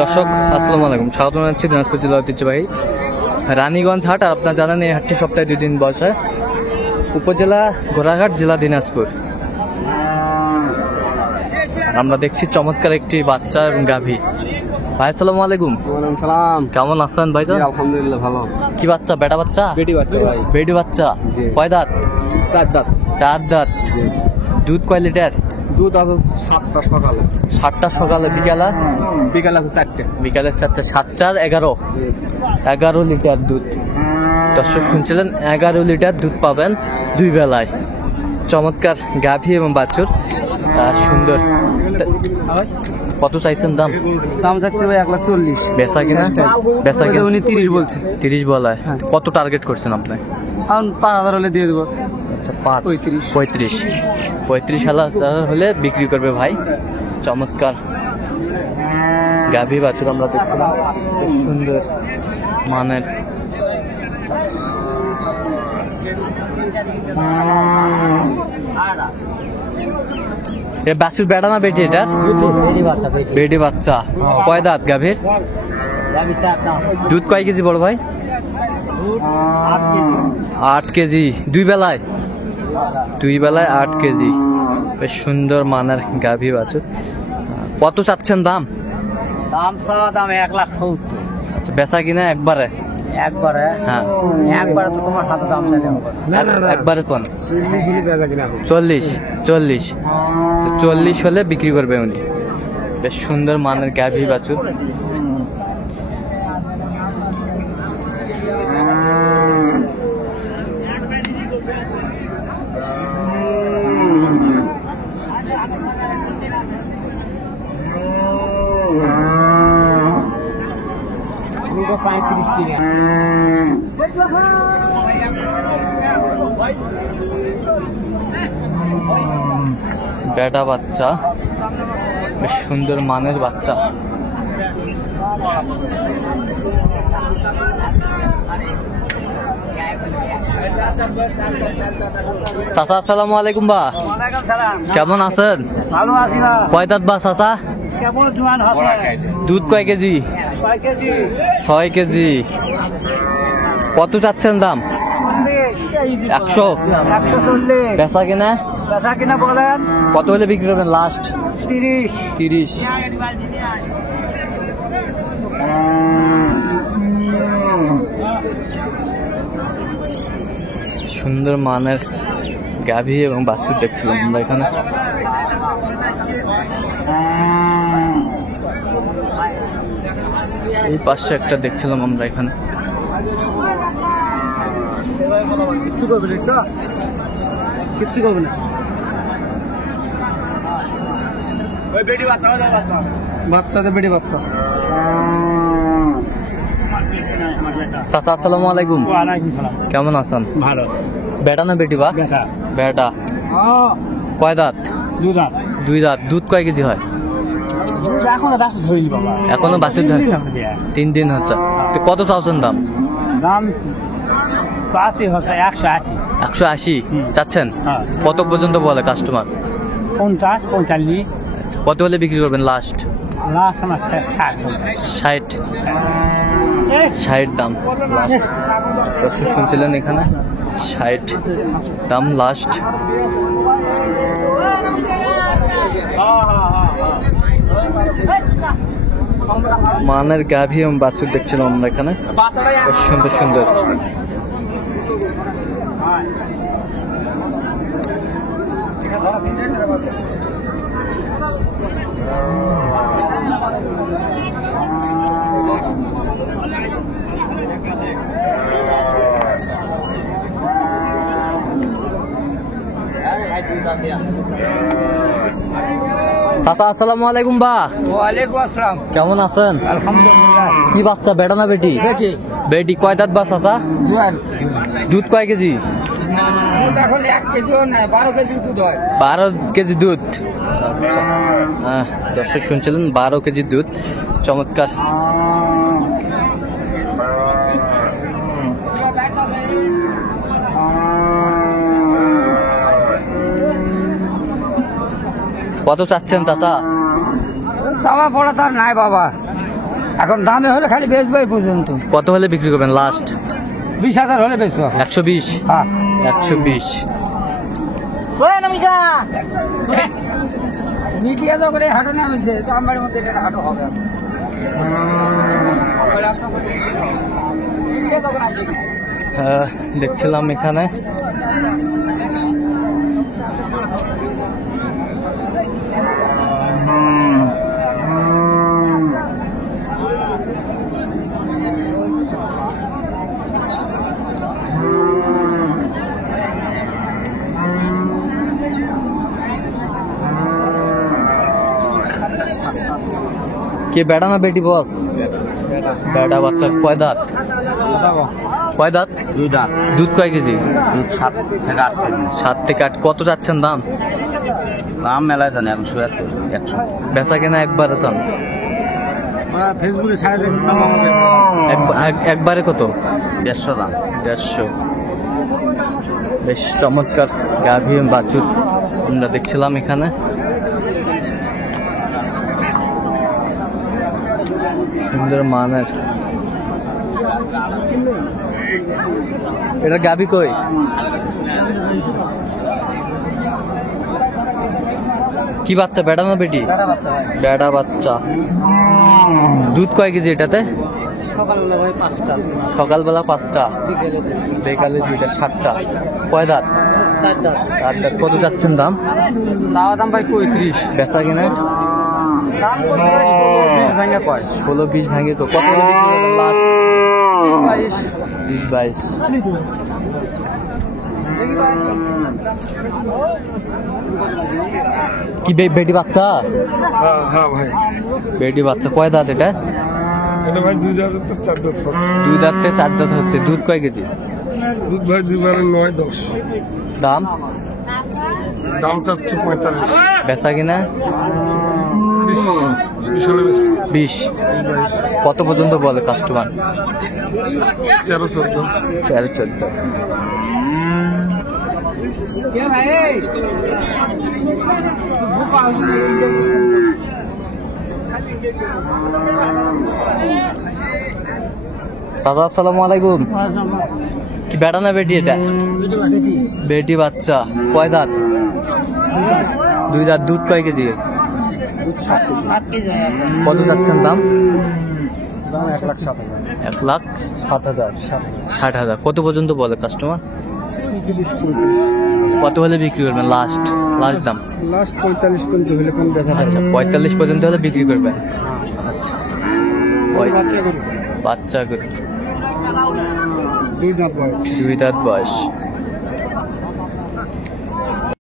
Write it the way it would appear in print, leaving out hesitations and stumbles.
দর্শক আসসালামু আলাইকুম, স্বাগত জানাচ্ছি দিনাজপুর জেলা ঐতিহ্যবাহী রানীগঞ্জ হাট। আর আপনারা জানেন এই হাটটি সপ্তাহে 2 দিন বসে। উপজেলা ঘোড়াঘাট, জেলা দিনাজপুর। আমরা দেখছি চমৎকার একটি বাচ্চা এবং গাভী। ভাই আসসালামু আলাইকুম। ওয়ালাইকুম সালাম। কেমন আছেন ভাইজান? আলহামদুলিল্লাহ ভালো। কি বাচ্চা? বেটা বাচ্চা? বেটি বাচ্চা ভাই। বেটি বাচ্চা। কয় দাঁত? 4 দাঁত। 4 দাঁত। দুধ কয় লিটার? দুধ আছে 7টা সকালে। 7টা সকালে, বিকালে? বিকালে আছে 4টে। বিকালে 4টে, 7 4 11। 11 লিটার দুধ। দর্শক শুনছিলেন, 11 লিটার দুধ পাবেন 2 বেলায়। চমৎকার গাভী এবং বাছুর, সুন্দর। কত চাইছেন দাম? দাম যাচ্ছে ভাই 1,40,000। বেচা কিনা? বেচা কিনা উনি 30 বলছে। 30 বলায়। কত টার্গেট করছেন আপনি? এখন 5,000 হলে দিয়ে দেবো। আচ্ছা, 35,000 হলে বিক্রি করবে ভাই। চমৎকার গাভী বাছুর আমরা দেখছিলাম, সুন্দর মানের। বাছুর বেটা না বেটি? এটা বেটি বাচ্চা। কয় দাঁত গাভীর? দুধ কয় কেজি বড় ভাই? 8 কেজি। 2 বেলায়? 2 বেলায় 8 কেজি। বেশ সুন্দর মানের গাভী বাছুর। কত চাচ্ছেন দাম? দাম 1,70,000। আচ্ছা, বেচা কিনা একবারে? একবারে? হ্যাঁ, একবারে তো তোমার হাতে দাম চাইলে হবে। একবারে কোন? 40 40 হলে বিক্রি করবে উনি। বেশ সুন্দর মানের গাভী বাছুর। বেটা বাচ্চা, বেশ সুন্দর মানের বাচ্চা। চাচা আসসালামু আলাইকুম। বা কেমন আছেন? ভালো আছি না। কয় দাঁত বা চাচা? কেমন জোয়ান হবে? দুধ কয় কেজি? 6 কেজি। কত চাচ্ছেন দাম? 100। বেচা কিনা? বেচা কিনা বলেন কত হলে বিক্রি করবেন লাস্ট? 30। সুন্দর মানের গাভী এবং বাছুর দেখছিলাম আমরা এখানে। এই পাশে একটা দেখছিলাম আমরা এখানে। কিচ্ছু করবে না, কিচ্ছু করবে না। বাচ্চা তো বেটি বাচ্চা। চাচা আসসালামু আলাইকুম। ওয়ালাইকুম সালাম। কেমন আছেন? ভালো। বেটা না বেটি? বা বেটা। কয় দাঁত? 2 দাঁত। 2 দাঁত। দুধ কয় কেজি হয়? এখনো বাছুর ধরিনি বাবা। এখনো বাছুর ধরে? 3 দিন হচ্ছে। তো কত চাচ্ছেন দাম? দাম 80 হচ্ছে। 180। 180 চাচ্ছেন? কত পর্যন্ত বলে কাস্টমার? 50, 45। কত হলে বিক্রি করবেন লাস্ট? লাস্ট আমার 60। 60 দাম লাস্ট। দর্শক শুনছিলেন এখানে 60 দাম লাস্ট। মানের গাভী এবং বাছুর দেখছিলাম আমরা এখানে, সুন্দর সুন্দর। চাচা আসসালামু আলাইকুম। বা ওয়ালাইকুম আসসালাম। কেমন আছেন? আলহামদুলিল্লাহ। কি বাচ্চা? বেটা না বেটি? বেটি। কয় দাঁত বা চাচা? জোয়ান। দুধ কয় কেজি? এখন 1 কেজিও না, 12 কেজি দুধ হয়। 12 কেজি দুধ। আচ্ছা, দর্শক শুনছিলেন 12 কেজি দুধ। চমৎকার। কত চাচ্ছেন চাচা? চাওয়া পড়া তার নাই বাবা, এখন দামে হলে খালি বেচবো এই পর্যন্ত। কত হলে বিক্রি করবেন লাস্ট? 20,000 হলে বেচবো। 120? হ্যাঁ 120। মিডিয়া তো করে হাঁটো না হচ্ছে, তো আমার মধ্যে এটা হাঁটো হবে। দেখছিলাম এখানে কে বেটা না বেটি বস? বেটা বাচ্চা। কয় দাঁত? কয় দাঁত? 2 দাঁত। দুধ কয় কেজি? 7 থেকে 8 কেজি। 7 থেকে 8। কত যাচ্ছেন দাম? দাম মেলায় জানি 100। বেচা কেনা একবারে চান? ফেসবুকে ছাড়া দেখুন একবারে কত? 150 দাম। 150। বেশ চমৎকার গাভী বাছুর আমরা দেখছিলাম এখানে। সুন্দর মানের। এটা গাভী কই? কি বাচ্চা, বেটা না বেটি? বেটা বাচ্চা। দুধ কয় কেজি এটাতে? সকালবেলা ভাই 5টা, সকালবেলা 5টা, বিকালে 2টা, 7টা। কয় দাঁত? 4 দাঁত। 4 দাঁত। কত যাচ্ছেন দাম? দাওয়া দাম ভাই 35। বেচা কিনা? দাম কত ভাই? 16-20 ভাঙা কয়। 16-20 ভাঙে তো। কত লাস্ট? 20-22। কি বেটি বাচ্চা? হ্যাঁ ভাই, বেটি বাচ্চা। কয় দাঁত এটা? এটা ভাই 2 দাঁত থেকে 4 দাঁত হচ্ছে। 2 দাঁত থেকে 4 দাঁত হচ্ছে। দুধ কয় কেজি? দুধ ভাই 2-9-10। দাম? দাম চাচ্ছে 45। বেচা কিনা? 20 হলে বেশ 20। 22, কত পর্যন্ত বলে কাস্টমার? 13-14। 13-14। সাদা আসসালামু আলাইকুম। কি বেটা না বেটি এটা? বেটি বাচ্চা। কয় দাঁত? 2 দাঁত। দুধ কয় কেজি? কত যাচ্ছেন দাম? 1,07,000। 60,000। কত পর্যন্ত বলে কাস্টমার? কত হলে বিক্রি করবেন লাস্ট? লাস্ট দাম? লাস্ট 45 পর্যন্ত হলে কোন ব্যথা আচ্ছা, 45 পর্যন্ত হলে বিক্রি করবেন। আচ্ছা, বাচ্চা করে 2 দাঁত বয়স। 2 দাঁত বয়স।